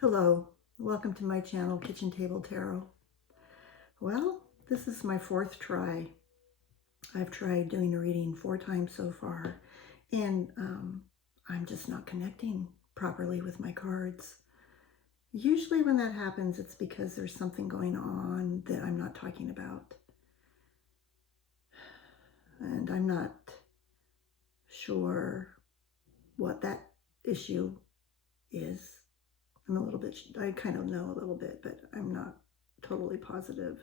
Hello, welcome to my channel, Kitchen Table Tarot. Well, this is my fourth try. I've tried doing a reading 4 times so far, and I'm just not connecting properly with my cards. Usually when that happens, it's because there's something going on that I'm not talking about. And I'm not sure what that issue is. I kind of know a little bit, but I'm not totally positive.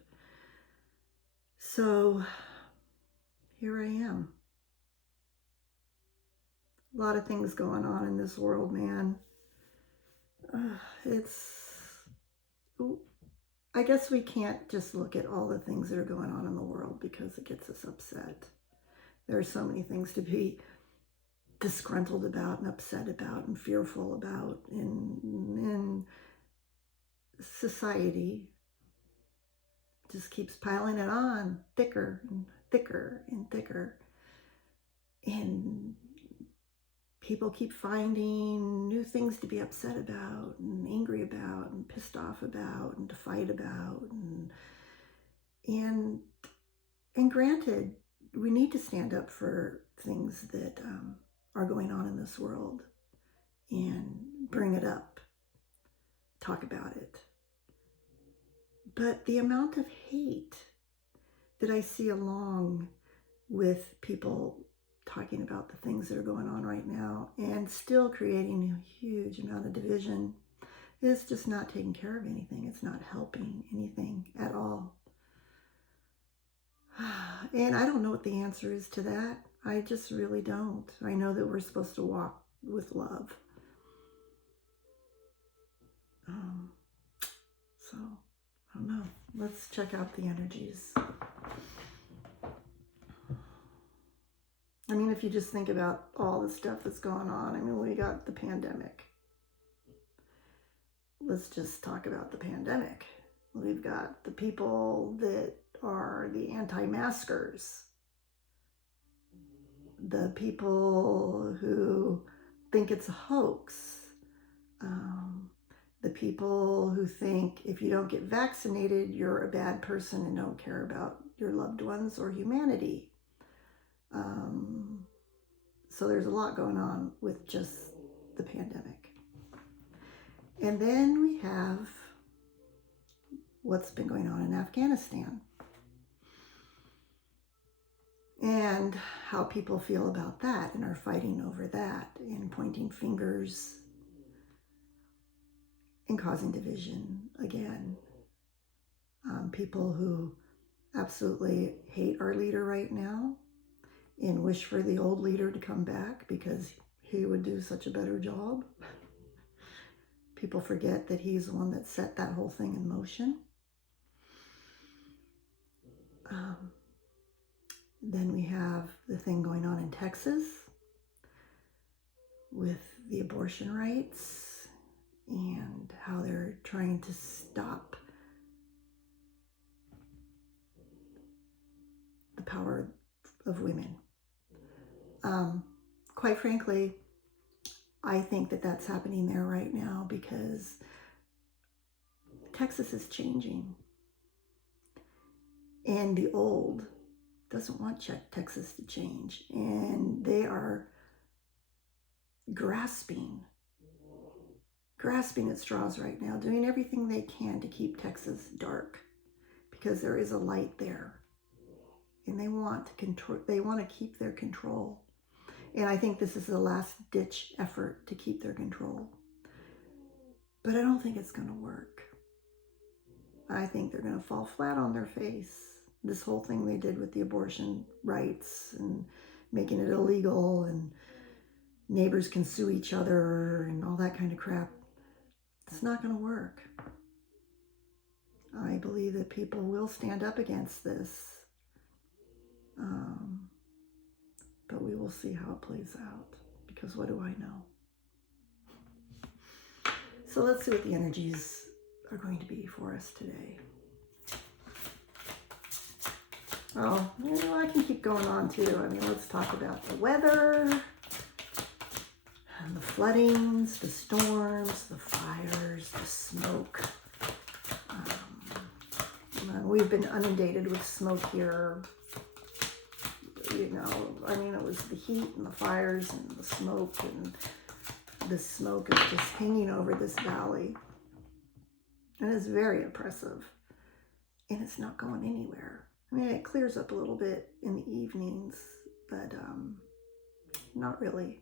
So here I am. A lot of things going on in this world, man. I guess we can't just look at all the things that are going on in the world because it gets us upset. There are so many things to be disgruntled about and upset about and fearful about in society. Just keeps piling it on thicker and thicker and thicker. And people keep finding new things to be upset about and angry about and pissed off about and to fight about. And granted, we need to stand up for things that are going on in this world and bring it up, talk about it. But the amount of hate that I see along with people talking about the things that are going on right now and still creating a huge amount of division is just not taking care of anything. It's not helping anything at all. And I don't know what the answer is to that. I just really don't. I know that we're supposed to walk with love. So, I don't know. Let's check out the energies. I mean, if you just think about all the stuff that's going on, I mean, we got the pandemic. Let's just talk about the pandemic. We've got the people that are the anti-maskers, the people who think it's a hoax, the people who think if you don't get vaccinated, you're a bad person and don't care about your loved ones or humanity. So there's a lot going on with just the pandemic. And then we have what's been going on in Afghanistan and how people feel about that and are fighting over that and pointing fingers and causing division again. People who absolutely hate our leader right now and wish for the old leader to come back because he would do such a better job. People forget that he's the one that set that whole thing in motion. Then we have the thing going on in Texas with the abortion rights and how they're trying to stop the power of women. Quite frankly, I think that that's happening there right now because Texas is changing. And the old doesn't want Texas to change. And they are grasping at straws right now, doing everything they can to keep Texas dark because there is a light there. And they want to control, they want to keep their control. And I think this is the last ditch effort to keep their control. But I don't think it's going to work. I think they're going to fall flat on their face. This whole thing they did with the abortion rights and making it illegal and neighbors can sue each other and all that kind of crap, it's not going to work. I believe that people will stand up against this. But we will see how it plays out, because what do I know? So let's see what the energies are going to be for us today. Oh, you know, I can keep going on too. I mean, let's talk about the weather, and the floodings, the storms, the fires, the of smoke. We've been inundated with smoke here. You know, I mean, it was the heat and the fires and the smoke, and the smoke is just hanging over this valley. And it's very oppressive. And it's not going anywhere. I mean, it clears up a little bit in the evenings, but not really.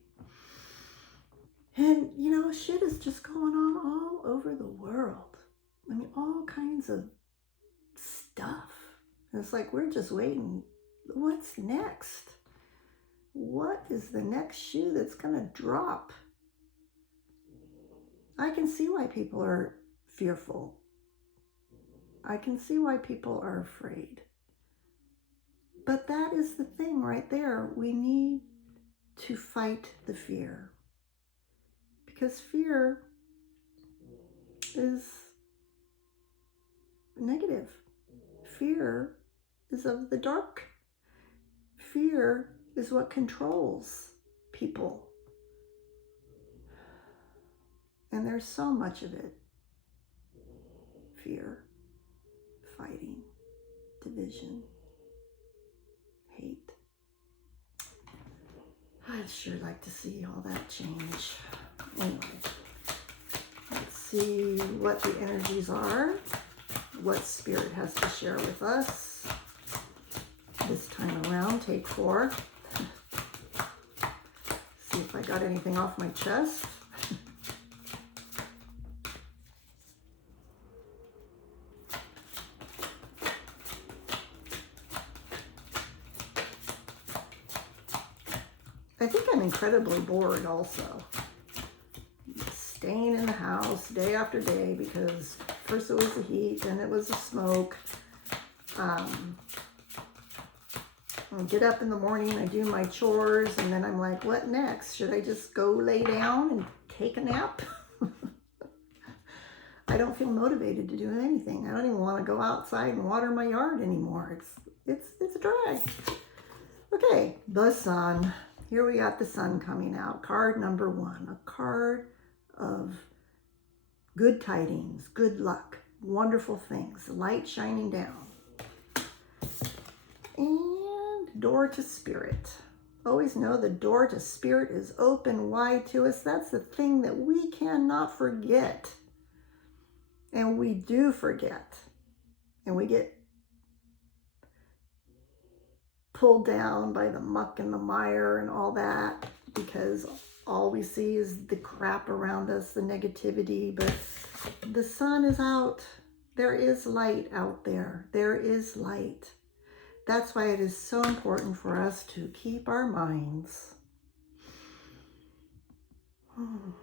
And, you know, shit is just going on all over the world. I mean, all kinds of stuff. And it's like, we're just waiting. What's next? What is the next shoe that's going to drop? I can see why people are fearful. I can see why people are afraid. But that is the thing right there. We need to fight the fear. Because fear is negative. Fear is of the dark. Fear is what controls people. And there's so much of it. Fear, fighting, division, hate. I'd sure like to see all that change. Anyway, let's see what the energies are, what Spirit has to share with us. This time around, take 4. See if I got anything off my chest. I think I'm incredibly bored also. Staying in the house day after day because first it was the heat, then it was the smoke. I get up in the morning, I do my chores, and then I'm like, what next? Should I just go lay down and take a nap? I don't feel motivated to do anything. I don't even want to go outside and water my yard anymore. It's a drag. Okay, the sun. Here we got the sun coming out. Card number 1, a card of good tidings, good luck, wonderful things, light shining down. And door to Spirit. Always know the door to Spirit is open wide to us. That's the thing that we cannot forget. And we do forget. And we get pulled down by the muck and the mire and all that, because all we see is the crap around us, the negativity. But the sun is out. There is light out there. There is light. That's why it is so important for us to keep our minds in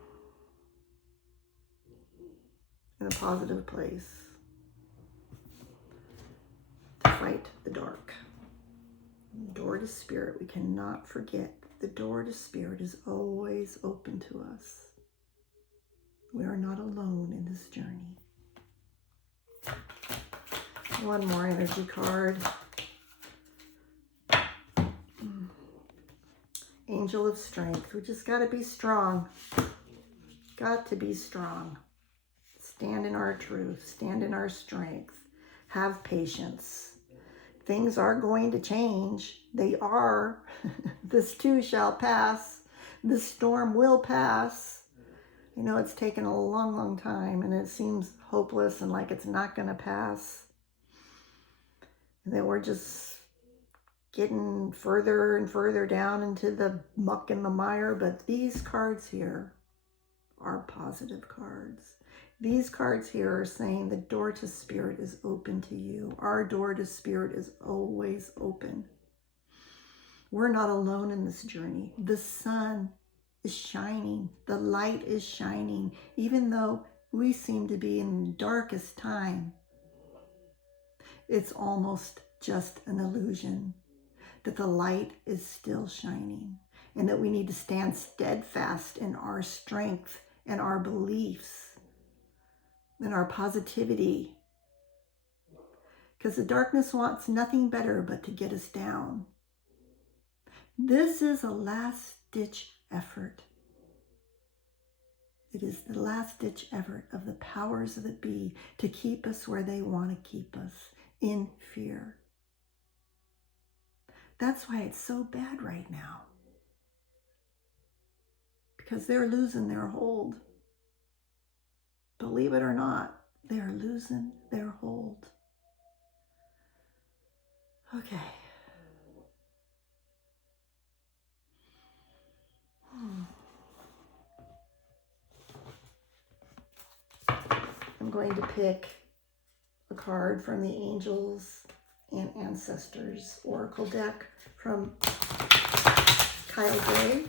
a positive place, to fight the dark. Door to Spirit. We cannot forget the door to Spirit is always open to us. We are not alone in this journey. One more energy card. Angel of Strength. We just got to be strong. Got to be strong. Stand in our truth. Stand in our strength. Have patience. Things are going to change. They are. This too shall pass. This storm will pass. I know it's taken a long, long time, and it seems hopeless and like it's not going to pass. And then we're just getting further and further down into the muck and the mire. But these cards here are positive cards. These cards here are saying the door to Spirit is open to you. Our door to Spirit is always open. We're not alone in this journey. The sun is shining. The light is shining. Even though we seem to be in the darkest time, it's almost just an illusion that the light is still shining, and that we need to stand steadfast in our strength and our beliefs and our positivity, because the darkness wants nothing better but to get us down. This is a last-ditch effort. It is the last-ditch effort of the powers that be to keep us where they want to keep us, in fear. That's why it's so bad right now. Because they're losing their hold. Believe it or not, they're losing their hold. Okay. I'm going to pick a card from the Angels and Ancestors Oracle deck from Kyle Gray.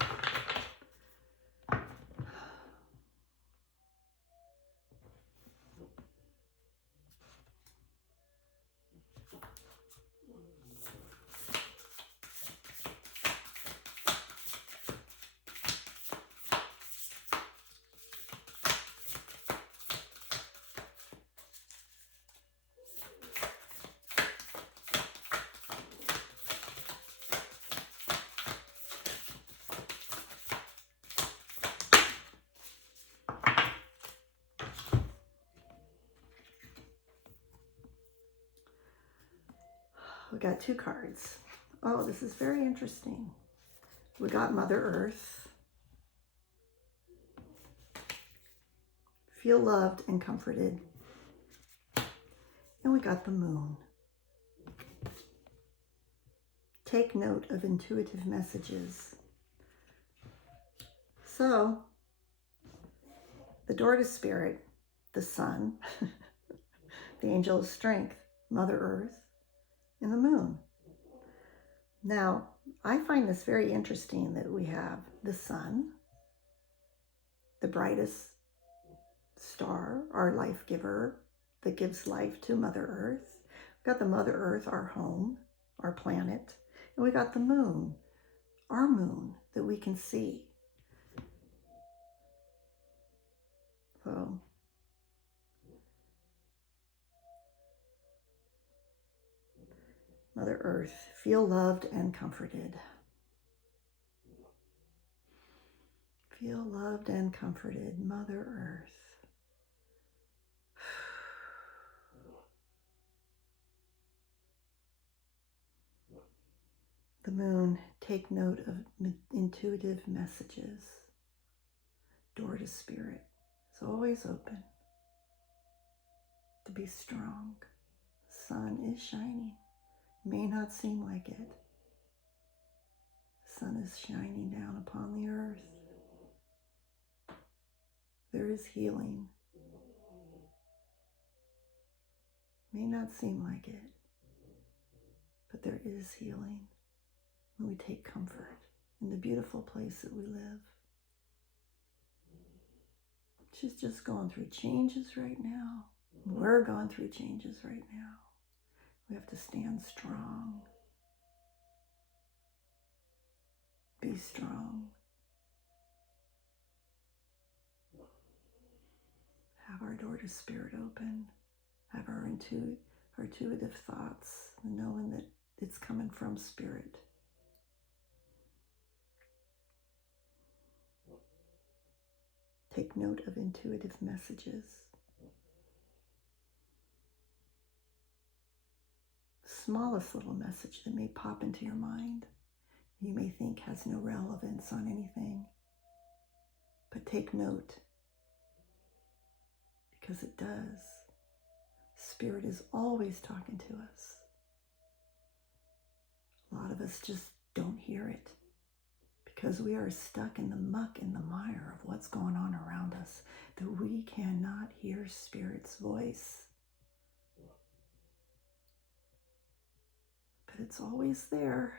We got two cards. Oh, this is very interesting. We got Mother Earth. Feel loved and comforted. And we got the Moon. Take note of intuitive messages. So, the door to Spirit, the Sun, the Angel of Strength, Mother Earth, and the Moon. Now, I find this very interesting that we have the Sun, the brightest star, our life giver that gives life to Mother Earth. We've got the Mother Earth, our home, our planet, and we got the Moon, our moon that we can see. So, Mother Earth, feel loved and comforted. Feel loved and comforted, Mother Earth. The Moon, take note of intuitive messages. Door to Spirit is always open. To be strong. The sun is shining. May not seem like it. The sun is shining down upon the earth. There is healing. May not seem like it, but there is healing when we take comfort in the beautiful place that we live. She's just going through changes right now. We're going through changes right now. We have to stand strong. Be strong. Have our door to Spirit open. Have our intuitive thoughts, knowing that it's coming from Spirit. Take note of intuitive messages. Smallest little message that may pop into your mind, you may think has no relevance on anything, but take note, because it does. Spirit is always talking to us. A lot of us just don't hear it because we are stuck in the muck and the mire of what's going on around us, that we cannot hear Spirit's voice. But it's always there.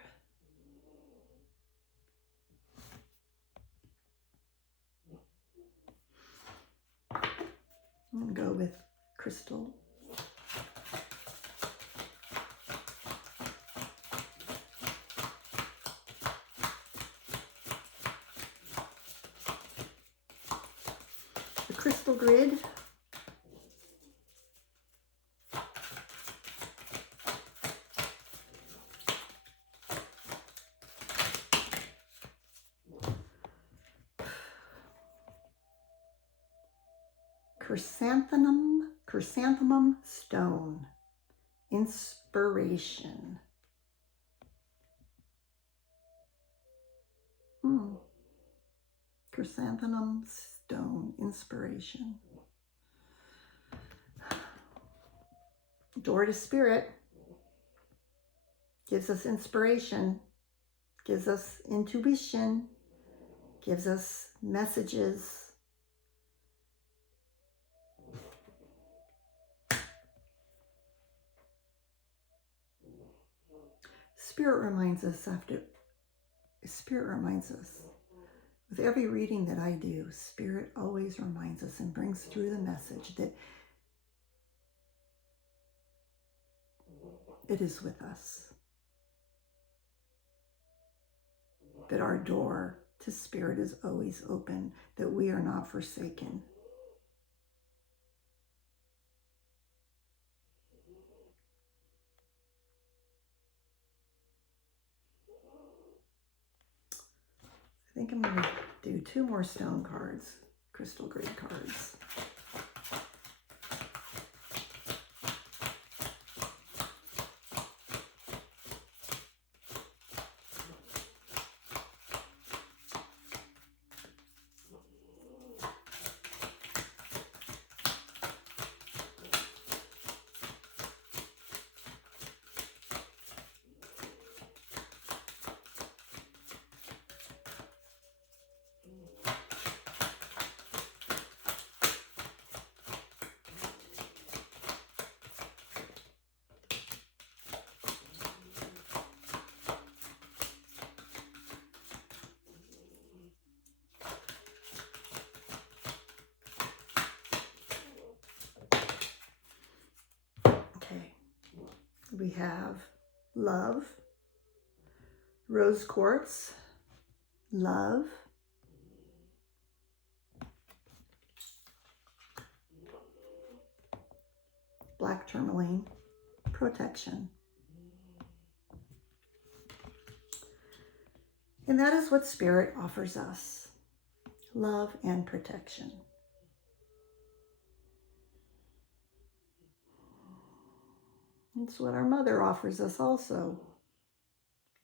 I'm going to go with crystal. The crystal grid. chrysanthemum stone, inspiration. Chrysanthemum stone, inspiration. Door to Spirit gives us inspiration, gives us intuition, gives us messages. Spirit reminds us with every reading that I do, Spirit always reminds us and brings through the message that it is with us. That our door to Spirit is always open, that we are not forsaken. I think I'm going to do 2 more stone cards, crystal grid cards. We have love, rose quartz, love, black tourmaline, protection. And that is what Spirit offers us, love and protection. It's what our mother offers us also,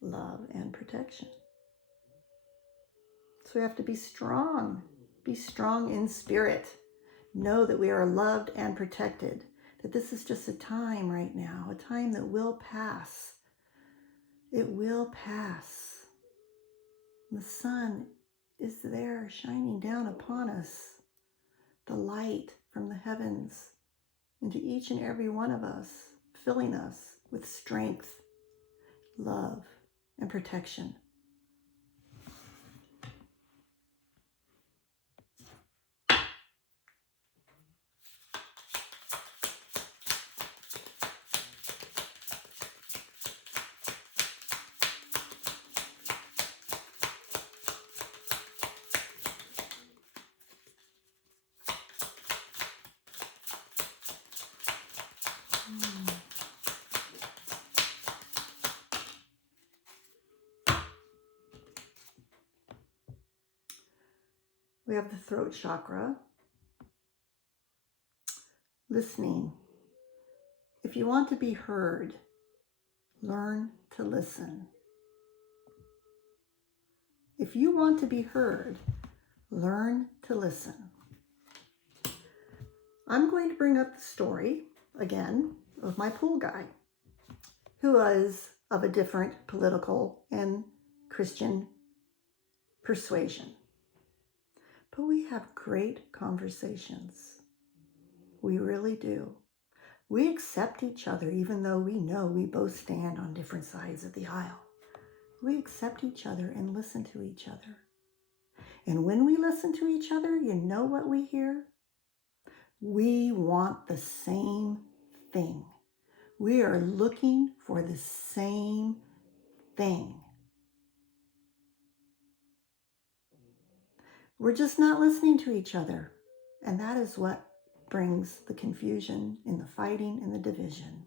love and protection. So we have to be strong in spirit. Know that we are loved and protected, that this is just a time right now, a time that will pass. It will pass. The sun is there shining down upon us, the light from the heavens into each and every one of us, filling us with strength, love, and protection. We have the throat chakra. Listening. If you want to be heard, learn to listen. If you want to be heard, learn to listen. I'm going to bring up the story again of my pool guy, who was of a different political and Christian persuasion. But we have great conversations. We really do. We accept each other even though we know we both stand on different sides of the aisle. We accept each other and listen to each other. And when we listen to each other, you know what we hear? We want the same thing. We are looking for the same thing. We're just not listening to each other. And that is what brings the confusion and the fighting and the division.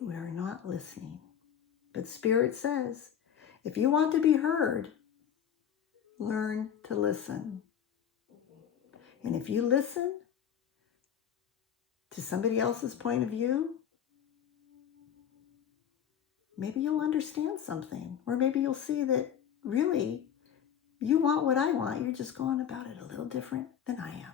We are not listening. But Spirit says, if you want to be heard, learn to listen. And if you listen to somebody else's point of view, maybe you'll understand something, or maybe you'll see that really you want what I want. You're just going about it a little different than I am.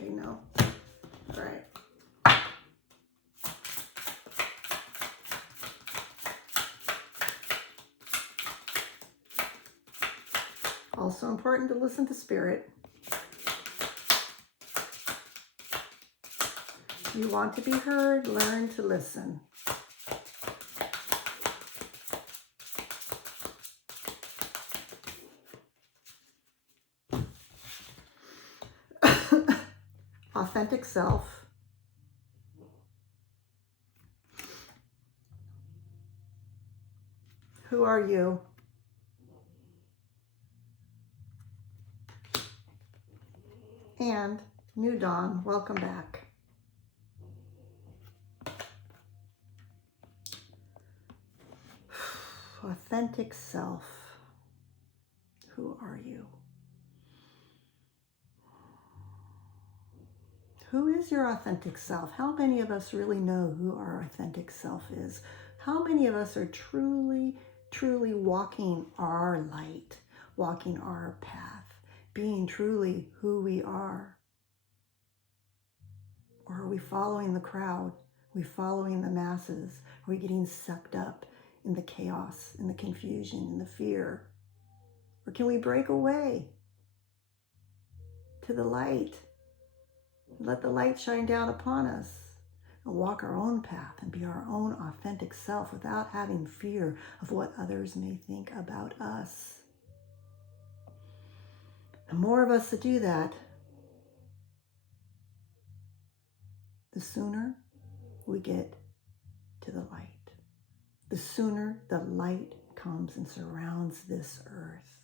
Okay, no. All right. Also important to listen to spirit. You want to be heard, learn to listen. Authentic self. Who are you? And New Dawn, welcome back. Authentic self. Who are you? Who is your authentic self? How many of us really know who our authentic self is? How many of us are truly, truly walking our light, walking our path, being truly who we are? Or are we following the crowd? Are we following the masses? Are we getting sucked up in the chaos, in the confusion, in the fear? Or can we break away to the light? Let the light shine down upon us and walk our own path and be our own authentic self without having fear of what others may think about us. The more of us that do that, the sooner we get to the light. The sooner the light comes and surrounds this earth,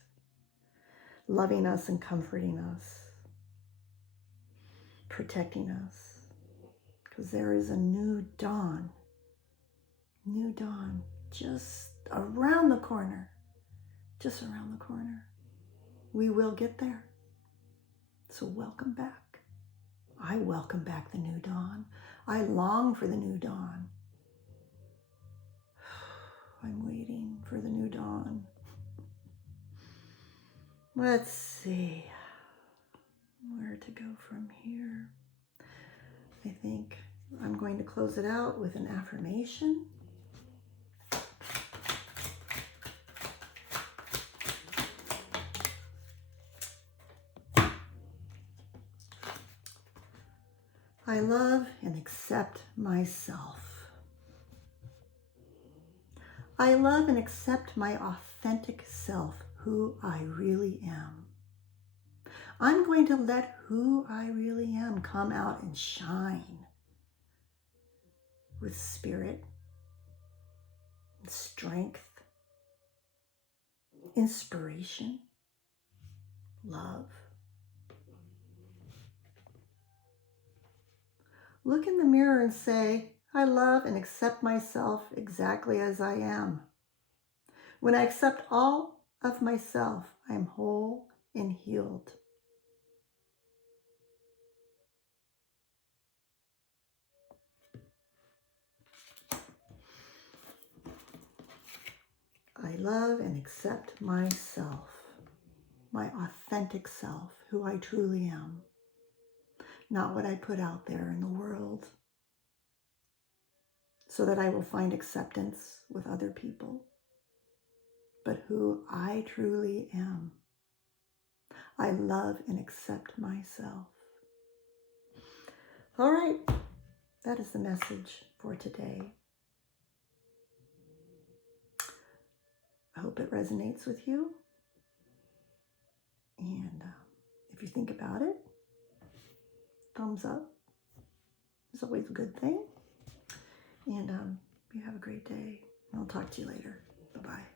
loving us and comforting us, protecting us, because there is a new dawn just around the corner, just around the corner. We will get there. So welcome back. I welcome back the new dawn. I long for the new dawn. I'm waiting for the new dawn. Let's see where to go from here. I think I'm going to close it out with an affirmation. I love and accept myself. I love and accept my authentic self, who I really am. I'm going to let who I really am come out and shine with spirit, strength, inspiration, love. Look in the mirror and say, I love and accept myself exactly as I am. When I accept all of myself, I am whole and healed. I love and accept myself, my authentic self, who I truly am, not what I put out there in the world, so that I will find acceptance with other people, but who I truly am. I love and accept myself. All right, that is the message for today. I hope it resonates with you. And if you think about it, thumbs up is always a good thing. And you have a great day. I'll talk to you later. Bye-bye.